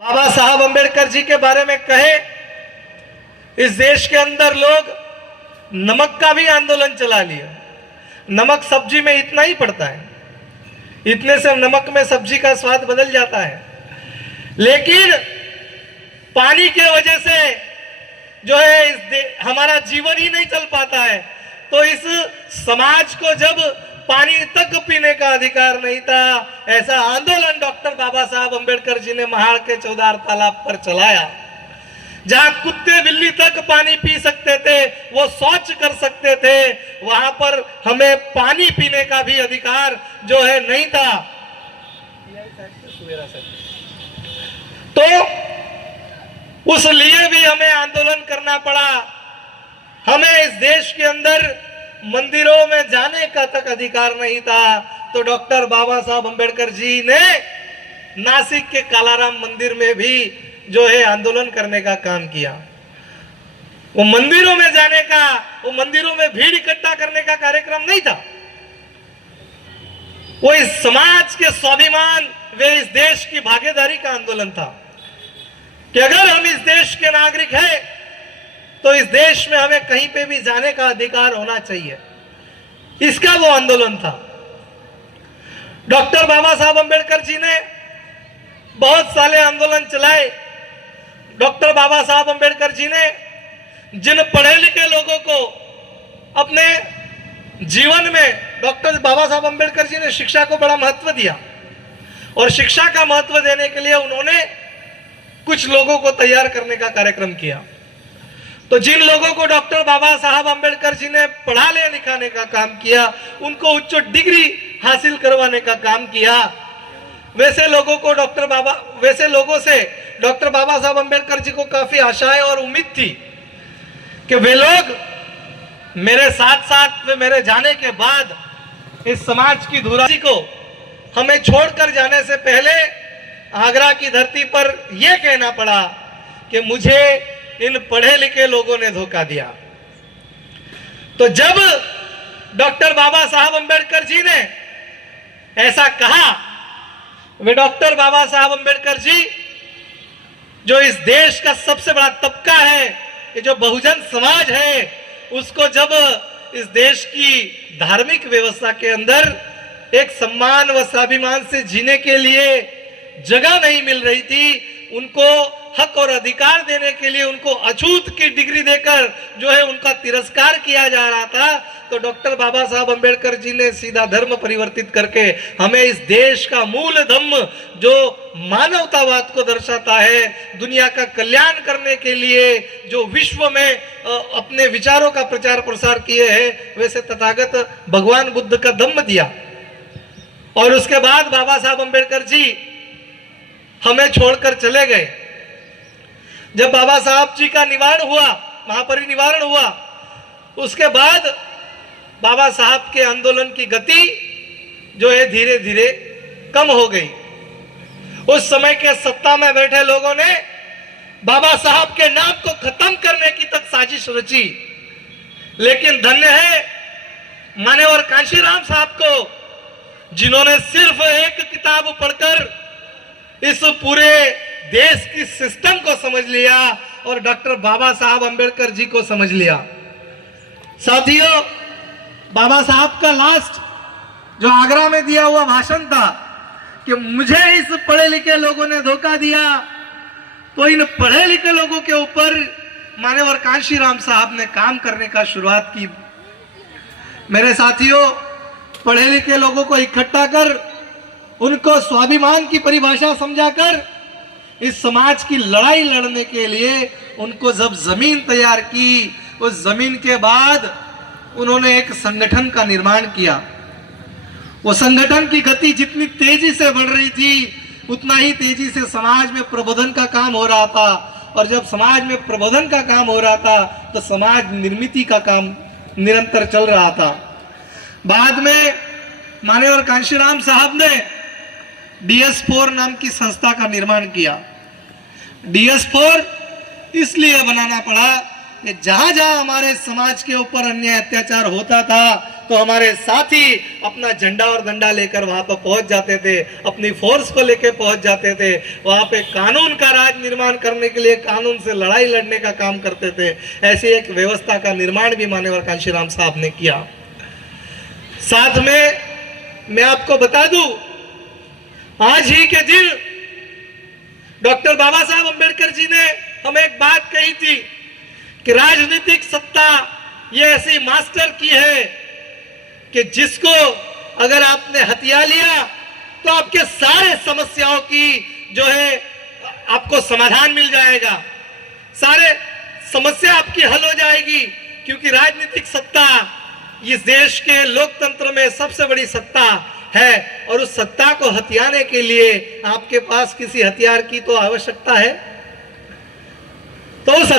बाबा साहब अंबेडकर जी के बारे में कहे, इस देश के अंदर लोग नमक का भी आंदोलन चला लिया। नमक सब्जी में इतना ही पड़ता है, इतने से नमक में सब्जी का स्वाद बदल जाता है। लेकिन पानी के वजह से जो है हमारा जीवन ही नहीं चल पाता है। तो इस समाज को जब पानी तक पीने का अधिकार नहीं था, ऐसा आंदोलन डॉक्टर बाबा साहब अंबेडकर जी ने महाड़ के चौदार तालाब पर चलाया। जहां कुत्ते बिल्ली तक पानी पी सकते थे, वो शौच कर सकते थे, वहां पर हमें पानी पीने का भी अधिकार जो है नहीं था। तो उस लिए भी हमें आंदोलन करना पड़ा। हमें इस देश के अंदर मंदिरों में जाने का तक अधिकार नहीं था। तो डॉक्टर बाबा साहब अंबेडकर जी ने नासिक के कालाराम मंदिर में भी जो है आंदोलन करने का काम किया। वो मंदिरों में जाने का, वो मंदिरों में भीड़ इकट्ठा करने का कार्यक्रम नहीं था। वो इस समाज के स्वाभिमान व इस देश की भागीदारी का आंदोलन था कि अगर हम इस देश के नागरिक हैं तो इस देश में हमें कहीं पे भी जाने का अधिकार होना चाहिए। इसका वो आंदोलन था। डॉक्टर बाबा साहब अंबेडकर जी ने बहुत सारे आंदोलन चलाए। डॉक्टर बाबा साहब अंबेडकर जी ने जिन पढ़े लिखे लोगों को अपने जीवन में, डॉक्टर बाबा साहब अंबेडकर जी ने शिक्षा को बड़ा महत्व दिया और शिक्षा का महत्व देने के लिए उन्होंने कुछ लोगों को तैयार करने का कार्यक्रम किया। तो जिन लोगों को डॉक्टर बाबा साहब अंबेडकर जी ने पढ़ाने लिखाने का काम किया, उनको उच्च डिग्री हासिल करवाने का काम किया, वैसे लोगों से डॉक्टर बाबा साहब अंबेडकर जी को काफी आशाएं और उम्मीद थी कि वे लोग मेरे साथ साथ वे मेरे जाने के बाद इस समाज की धुरी को हमें छोड़कर जाने से पहले आगरा की धरती पर यह कहना पड़ा कि मुझे इन पढ़े लिखे लोगों ने धोखा दिया। तो जब डॉक्टर बाबा साहब अंबेडकर जी ने ऐसा कहा, वे डॉक्टर बाबा साहब अंबेडकर जी जो इस देश का सबसे बड़ा तबका है, ये जो बहुजन समाज है, उसको जब इस देश की धार्मिक व्यवस्था के अंदर एक सम्मान व स्वाभिमान से जीने के लिए जगह नहीं मिल रही थी, उनको हक और अधिकार देने के लिए उनको अछूत की डिग्री देकर जो है उनका तिरस्कार किया जा रहा था, तो डॉक्टर बाबा साहब अंबेडकर जी ने सीधा धर्म परिवर्तित करके हमें इस देश का मूल धम्म जो मानवतावाद को दर्शाता है, दुनिया का कल्याण करने के लिए जो विश्व में अपने विचारों का प्रचार प्रसार किए हैं, वैसे तथागत भगवान बुद्ध का धम्म दिया। और उसके बाद बाबा साहब अंबेडकर जी हमें छोड़कर चले गए। जब बाबा साहब जी का निवारण हुआ, महापरिनिर्वाण हुआ, उसके बाद बाबा साहब के आंदोलन की गति जो है धीरे धीरे कम हो गई। उस समय के सत्ता में बैठे लोगों ने बाबा साहब के नाम को खत्म करने की तक साजिश रची। लेकिन धन्य है मान्यवर कांशीराम साहब को, जिन्होंने सिर्फ एक किताब पढ़कर इस पूरे देश की सिस्टम को समझ लिया और डॉक्टर बाबा साहब अंबेडकर जी को समझ लिया। साथियों, बाबा साहब का लास्ट जो आगरा में दिया हुआ भाषण था कि मुझे इस पढ़े लिखे लोगों ने धोखा दिया, तो इन पढ़े लिखे लोगों के ऊपर मान्यवर कांशीराम साहब ने काम करने का शुरुआत की। मेरे साथियों, पढ़े लिखे लोगों को इकट्ठा कर उनको स्वाभिमान की परिभाषा समझाकर इस समाज की लड़ाई लड़ने के लिए उनको जब जमीन तैयार की, उस जमीन के बाद उन्होंने एक संगठन का निर्माण किया। वो संगठन की गति जितनी तेजी से बढ़ रही थी, उतना ही तेजी से समाज में प्रबोधन का काम हो रहा था। और जब समाज में प्रबोधन का काम हो रहा था तो समाज निर्मिति का काम निरंतर चल रहा था। बाद में मान्यवर कांशीराम साहब ने DS4 नाम की संस्था का निर्माण किया। DS4 इसलिए बनाना पड़ा कि जहां जहां हमारे समाज के ऊपर अन्याय अत्याचार होता था, तो हमारे साथी अपना झंडा और डंडा लेकर वहां पर पहुंच जाते थे, अपनी फोर्स को लेकर पहुंच जाते थे, वहां पे कानून का राज निर्माण करने के लिए कानून से लड़ाई लड़ने का काम करते थे। ऐसी एक व्यवस्था का निर्माण भी माननीय कांशीराम साहब ने किया। साथ में मैं आपको बता दूं, आज ही के दिन डॉक्टर बाबा साहब अंबेडकर जी ने हमें एक बात कही थी कि राजनीतिक सत्ता ये ऐसी मास्टर की है कि जिसको अगर आपने हथिया लिया तो आपके सारे समस्याओं की जो है आपको समाधान मिल जाएगा, सारे समस्या आपकी हल हो जाएगी। क्योंकि राजनीतिक सत्ता इस देश के लोकतंत्र में सबसे बड़ी सत्ता है और उस सत्ता को हथियाने के लिए आपके पास किसी हथियार की तो आवश्यकता है। तो उस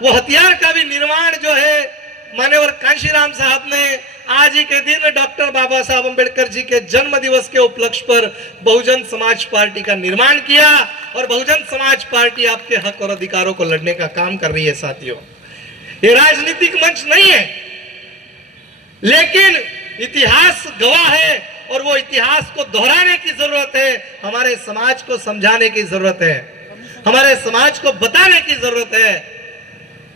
वो हथियार का भी निर्माण जो है माननीय कांशीराम साहब ने आज ही के दिन डॉक्टर बाबा साहब अंबेडकर जी के जन्म दिवस के उपलक्ष्य पर बहुजन समाज पार्टी का निर्माण किया और बहुजन समाज पार्टी आपके हक और अधिकारों को लड़ने का काम कर रही है। साथियों, ये राजनीतिक मंच नहीं है, लेकिन इतिहास गवाह है और वो इतिहास को दोहराने की जरूरत है। हमारे समाज को समझाने की जरूरत है, हमारे समाज को बताने की जरूरत है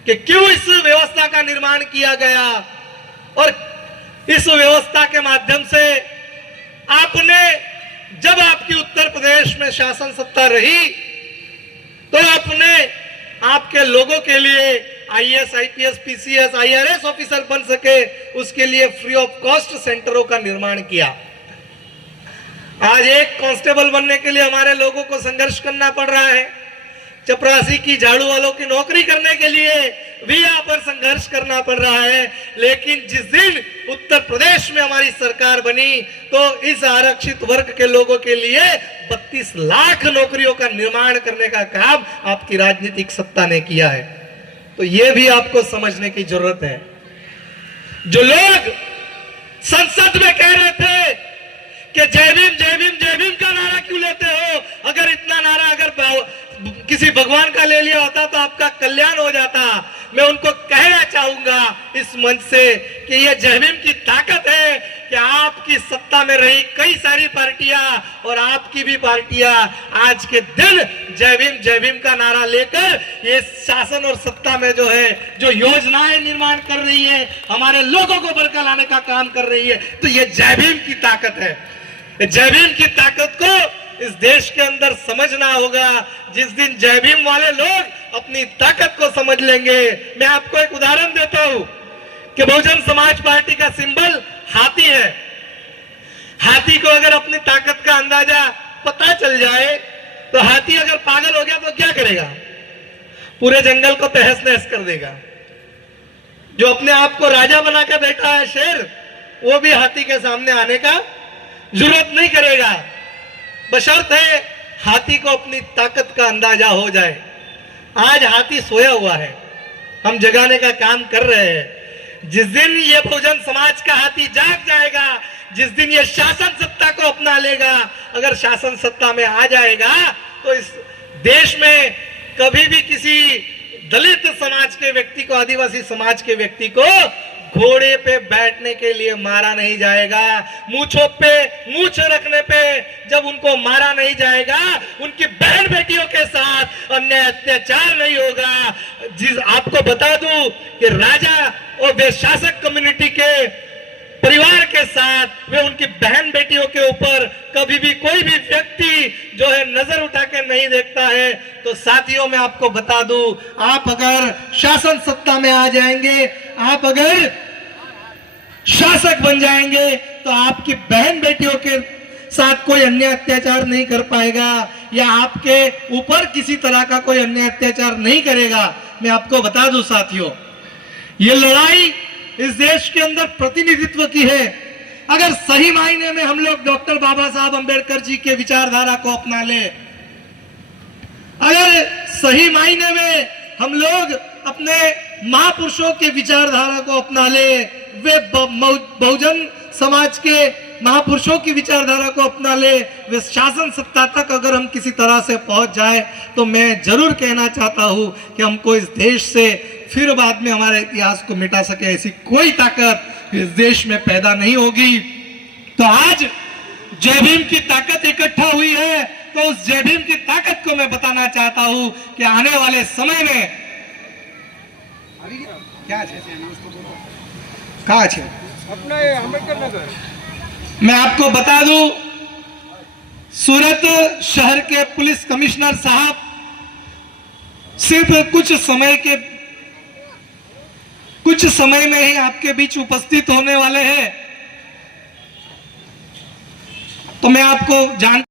कि क्यों इस व्यवस्था का निर्माण किया गया और इस व्यवस्था के माध्यम से आपने, जब आपकी उत्तर प्रदेश में शासन सत्ता रही तो आपने आपके लोगों के लिए IAS, IPS, PCS, IRS officer बन सके, उसके लिए फ्री ऑफ कॉस्ट सेंटरों का निर्माण किया। आज एक कांस्टेबल बनने के लिए हमारे लोगों को संघर्ष करना पड़ रहा है, चपरासी की, झाड़ू वालों की नौकरी करने के लिए भी यहाँ पर संघर्ष करना पड़ रहा है। लेकिन जिस दिन उत्तर प्रदेश में हमारी सरकार बनी तो इस आरक्षित वर्ग के लोगों के लिए 32 लाख नौकरियों का निर्माण करने का काम आपकी राजनीतिक सत्ता ने किया है। तो ये भी आपको समझने की जरूरत है। जो लोग संसद में कह रहे थे कि जय भीम जय भीम जय भीम का नारा क्यों लेते हो, अगर इतना नारा अगर किसी भगवान का ले लिया होता तो आपका कल्याण हो जाता। मैं उनको कहना चाहूंगा इस मंच से कि ये जय भीम की ताकत है कि आपकी सत्ता में रही कई सारी पार्टियां और आपकी भी पार्टियां आज के दिन जय भीम का नारा लेकर ये शासन और सत्ता में जो है जो योजनाएं निर्माण कर रही है, हमारे लोगों को बरकरार लाने का काम कर रही है। तो ये जय भीम की ताकत है। जय भीम की ताकत को इस देश के अंदर समझना होगा। जिस दिन जय भीम वाले लोग अपनी ताकत को समझ लेंगे, मैं आपको एक उदाहरण देता हूं कि बहुजन समाज पार्टी का सिंबल हाथी है। हाथी को अगर अपनी ताकत का अंदाजा पता चल जाए तो हाथी अगर पागल हो गया तो क्या करेगा? पूरे जंगल को तहस नहस कर देगा। जो अपने आप को राजा बना के बैठा है शेर, वो भी हाथी के सामने आने का जरूरत नहीं करेगा, बशर्ते हाथी को अपनी ताकत का अंदाजा हो जाए। आज हाथी सोया हुआ है, हम जगाने का काम कर रहे हैं। जिस दिन ये बहुजन समाज का हाथी जाग जाएगा, जिस दिन ये शासन सत्ता को अपना लेगा, अगर शासन सत्ता में आ जाएगा तो इस देश में कभी भी किसी दलित समाज के व्यक्ति को, आदिवासी समाज के व्यक्ति को घोड़े पे बैठने के लिए मारा नहीं जाएगा। मूंछों पे मूंछ रखने पे जब उनको मारा नहीं जाएगा, उनकी बहन बेटियों के साथ अन्याय अत्याचार नहीं होगा। जिस आपको बता दूं कि राजा और वे शासक कम्युनिटी के परिवार के साथ वे उनकी बहन बेटियों के ऊपर कभी भी कोई भी व्यक्ति जो है नजर उठा के नहीं देखता है। तो साथियों, मैं आपको बता दूं, आप अगर शासन सत्ता में आ जाएंगे, आप अगर शासक बन जाएंगे तो आपकी बहन बेटियों के साथ कोई अन्याय अत्याचार नहीं कर पाएगा या आपके ऊपर किसी तरह का कोई अन्याय अत्याचार नहीं करेगा। मैं आपको बता दूं साथियों, ये लड़ाई इस देश के अंदर प्रतिनिधित्व की है। अगर सही मायने में हम लोग डॉक्टर बाबा साहब अंबेडकर जी के विचारधारा को अपना ले, अगर सही मायने में हम लोग अपने महापुरुषों के विचारधारा को अपना ले, वे बहुजन समाज के महापुरुषों की विचारधारा को अपना ले, वे शासन सत्ता तक अगर हम किसी तरह से पहुंच जाए तो मैं जरूर कहना चाहता हूं कि हमको इस देश से फिर बाद में हमारे इतिहास को मिटा सके ऐसी कोई ताकत, इस देश में पैदा नहीं होगी। तो आज जय भीम की ताकत इकट्ठा हुई है, तो उस जय भीम की ताकत को मैं बताना चाहता हूं कि आने वाले समय में क्या कहाँ है अपना अम्बेडकर नगर। मैं आपको बता दूं, सूरत शहर के पुलिस कमिश्नर साहब सिर्फ कुछ समय में ही आपके बीच उपस्थित होने वाले हैं। तो मैं आपको जान